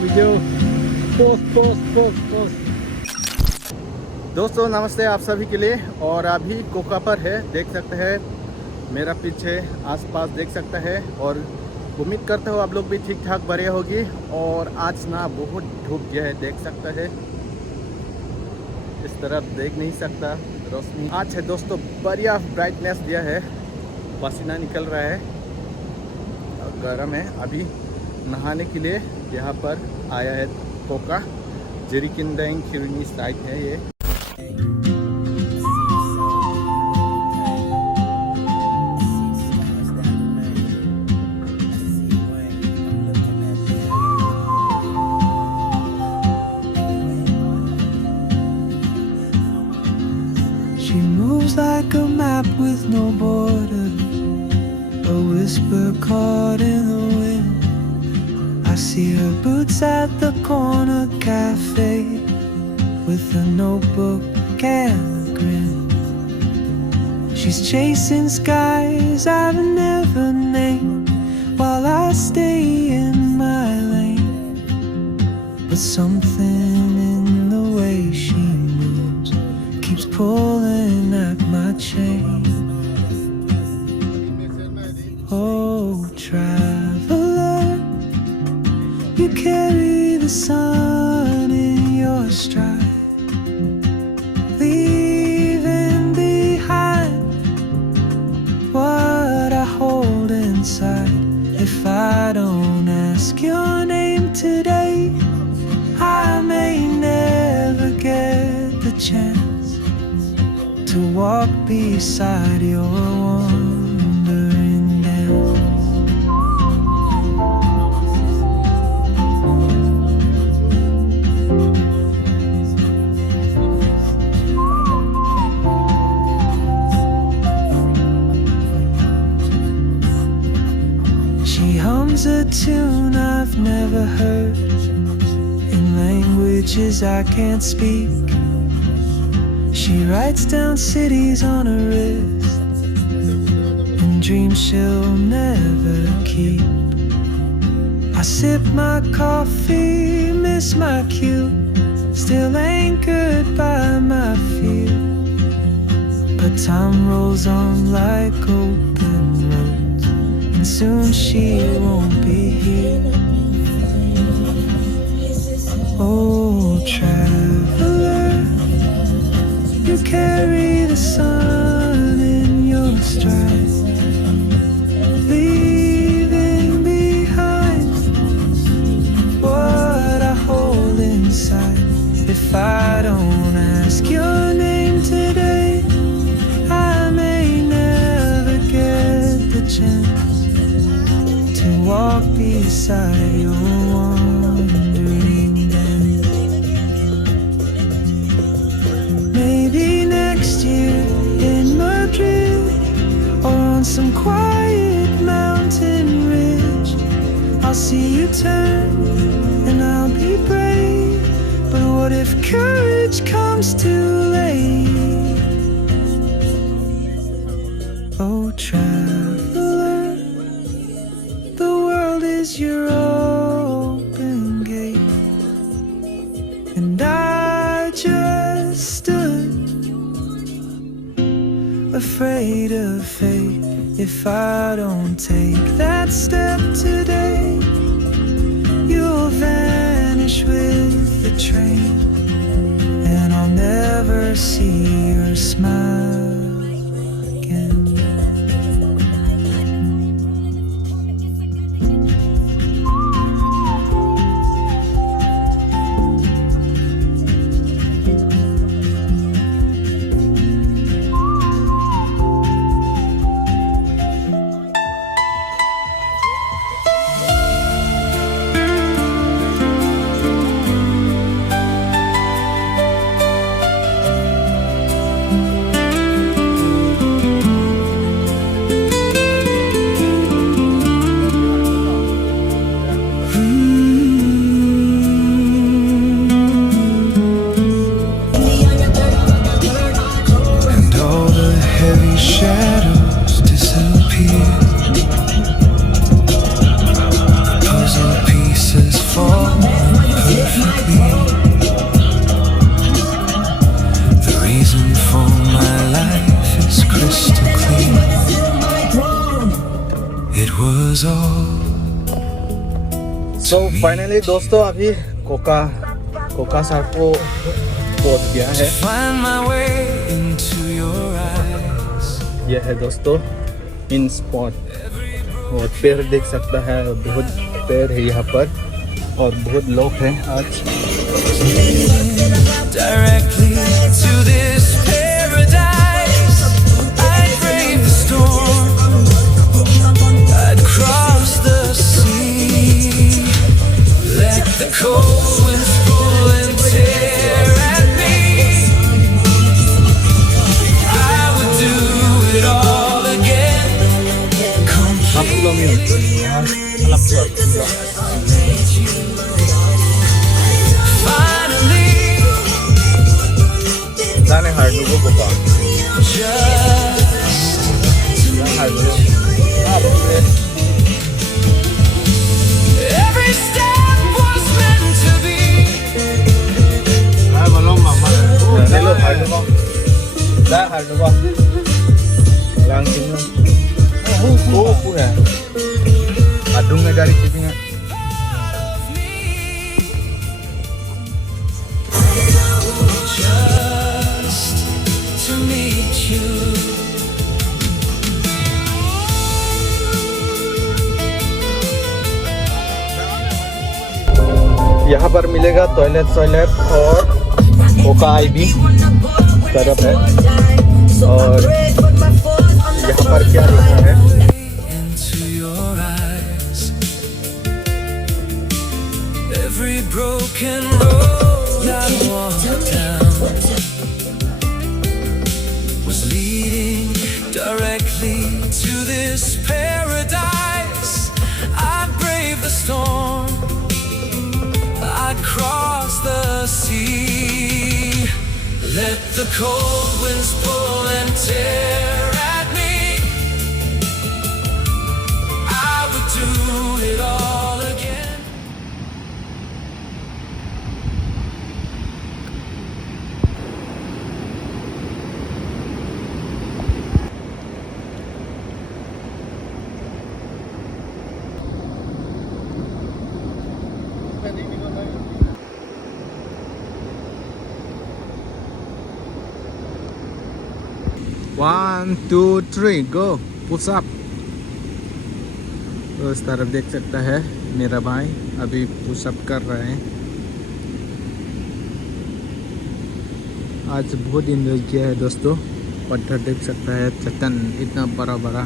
Video post. दोस्तों नमस्ते आप सभी के लिए। और अभी कोका पर है, देख सकते हैं मेरा पीछे आसपास देख सकते हैं। और उम्मीद करते हो आप लोग भी ठीक ठाक बढ़िया होगी। और आज ना बहुत धूप गया है, देख सकते हैं इस तरफ देख नहीं सकता रोशनी। आज है दोस्तों बढ़िया ब्राइटनेस दिया है, पसीना निकल रहा है और गर्म है। अभी नहाने के लिए यहाँ पर आया है कोका जेरिकिंडेंग खिरनी साइट है ये। She moves like a map with no border, a whisper caught in the wind. I see her boots at the corner cafe with a notebook and a grin. She's chasing skies I've never named while I stay in my lane. But something in the way she moves keeps pulling at my chain. Oh, traveler, you carry the sun in your stride, leaving behind what I hold inside. If I don't ask your name today, I may never get the chance to walk beside your wandering dance. She hums a tune I've never heard in languages I can't speak. She writes down cities on her wrist and dreams she'll never keep. I sip my coffee, miss my cue, still anchored by my fear. But time rolls on like open roads, and soon she won't be here. Oh, traveler, you carry the sun in your stride, leaving behind what I hold inside. If I don't ask your name today, I may never get the chance to walk beside your wandering dance. Maybe next year in Madrid, or on some quiet mountain ridge, I'll see you turn and I'll be brave. But what if courage comes too late? Oh, traveler, the world is your open gate, and I just stood afraid of fate. If I don't take that step today, you'll vanish with the train, and I'll never see your smile again. So finally दोस्तों अभी Coca साहब को पहुंच गया है। Find my way into your eyes. यह है दोस्तों इन स्पॉट और पेड़ देख सकता है, बहुत पेड़ है यहाँ पर और बहुत लोग हैं आज। Directly to this paradise. I'd brave the storm. I'd cross the sea. Let the cold winds pull and tear at me. I would do it all again. Finally, Sana hardo ko ba? every step was meant to be. Hello hardo ko. Da hardo ko. Langsung lang. Oh, puya. Adung na dari sini nga. Just to meet you. यहाँ पर मिलेगा toilet और Coca ID तरफ है और यहाँ पर क्या लिखा है Into your eyes. Every broken road I walked down was leading directly to this paradise. I braved the storm. I crossed the sea. Let the cold winds pull and tear at me. I would do it all again. One, two, three, go, push up। तो इस तरफ देख सकता है मेरा भाई अभी pushup कर रहे हैं। आज बहुत एंजॉय किया है दोस्तों। पत्थर देख सकता है, चट्टान इतना बड़ा बड़ा।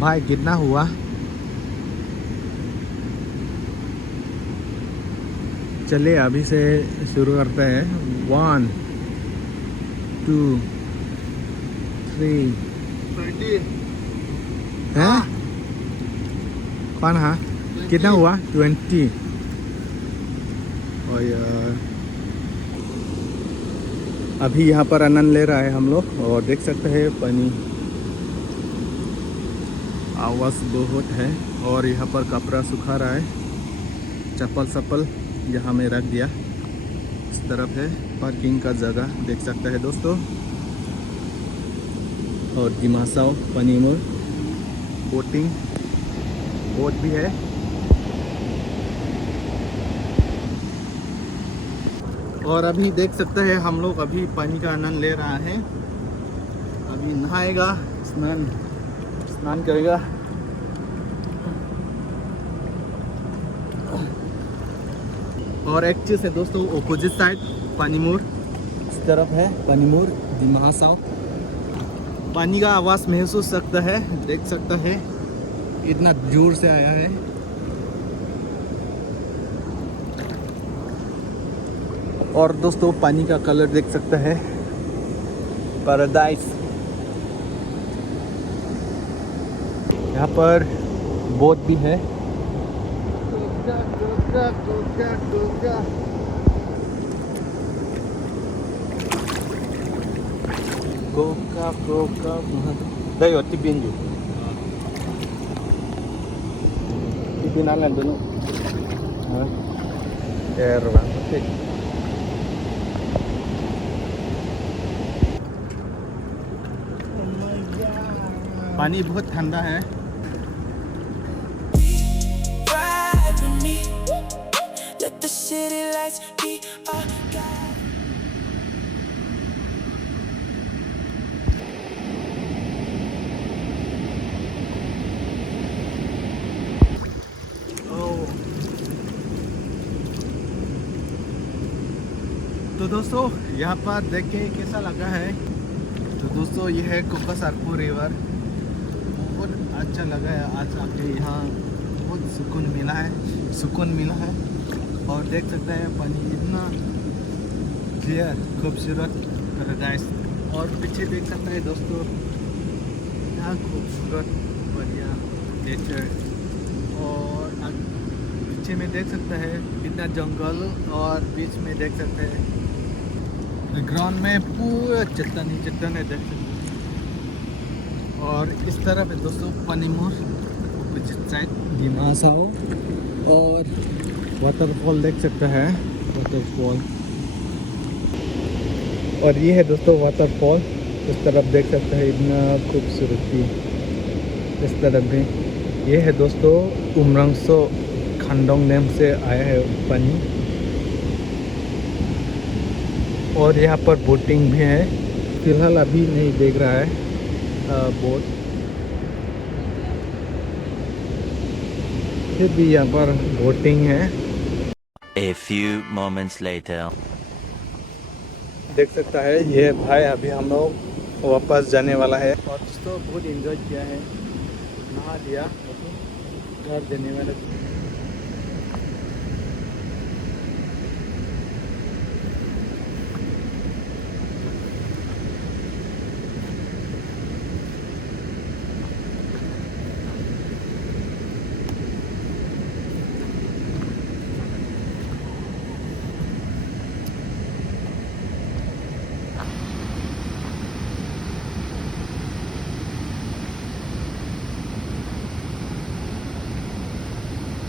भाई कितना हुआ? चलिए अभी से शुरू करते हैं। 1 2 3 हैं? कौन है? कितना हुआ? 20। और यार अभी यहाँ पर आनंद ले रहा है हम लोग और देख सकते हैं पानी आवाज़ बहुत है और यहाँ पर कपड़ा सुखा रहा है। चप्पल यहाँ में रख दिया। इस तरफ है पार्किंग का जगह देख सकते हैं दोस्तों। और दिमासाव पनीमुर बोट भी है। और अभी देख सकते हैं हम लोग अभी पानी का आनंद ले रहा है। अभी नहाएगा, स्नान करेगा। और एक चीज़ है दोस्तों, अपोजिट साइड पनीमुर, इस तरफ है पनीमुर दिमासाव। पानी का आवाज़ महसूस सकता है, देख सकता है इतना जोर से आया है। और दोस्तों पानी का कलर देख सकता है, पैराडाइज। यहाँ पर बोट भी है। Coca. Đây ở tipin dulu. Tipinan dulu. Air banget. पानी बहुत ठंडा है। Ride with me. Let the city lights be our guide. तो दोस्तों यहाँ पर देख के कैसा लगा है? तो दोस्तों ये है कोकासारपू रिवर। बहुत अच्छा लगा है आज आके यहाँ, बहुत सुकून मिला है। और देख सकते हैं पानी इतना क्लियर, खूबसूरत पैराडाइज। और पीछे देख सकते हैं दोस्तों यहाँ खूबसूरत बढ़िया नेचर। और पीछे में देख सकते हैं इतना जंगल, और बीच में देख सकते हैं ग्राउंड में पूरा चट्टान है, देख सकते हैं। और इस तरफ है दोस्तों पनीमूर, अपोजिट साइड डिमासाओ। और वाटरफॉल देख सकते हैं, वाटरफॉल। और ये है दोस्तों वाटरफॉल, इस तरफ देख सकते हैं इतना खूबसूरती। इस तरफ भी ये है दोस्तों उमरंगसो खंडोंग डैम से आया है पानी। और यहाँ पर बोटिंग भी है, फिलहाल अभी नहीं देख रहा है बोट। फिर भी यहाँ पर बोटिंग है। A few moments later. देख सकता है ये भाई, अभी हम लोग वापस जाने वाला है। और दोस्तों बहुत एंजॉय किया है, नहा लिया, घर देने वाला।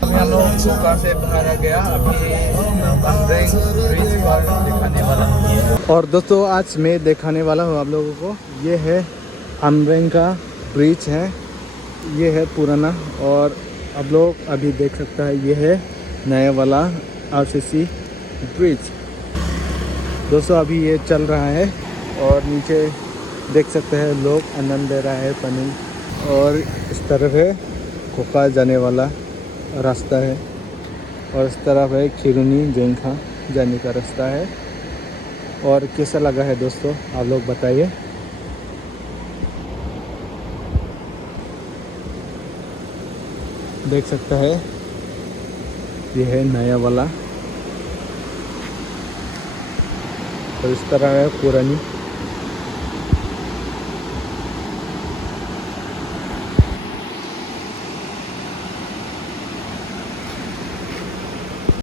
हम लोग कोका से बाहर आ गया, अभी अमरेंग ब्रिज पर दिखाने वाला हूँ। और दोस्तों आज मैं दिखाने वाला हूँ आप लोगों को, ये है अमरेंग का ब्रिज है, ये है पुराना। और आप लोग अभी देख सकता है ये है नया वाला RCC ब्रिज। दोस्तों अभी ये चल रहा है, और नीचे देख सकते हैं लोग आनंद ले रहा है पानी। और इस तरफ है कोका जाने वाला रास्ता है, और इस तरफ है खिरुनी जेंखा जाने का रास्ता है। और कैसा लगा है दोस्तों आप लोग बताइए। देख सकता है ये है नया वाला, और इस तरह है पुरानी।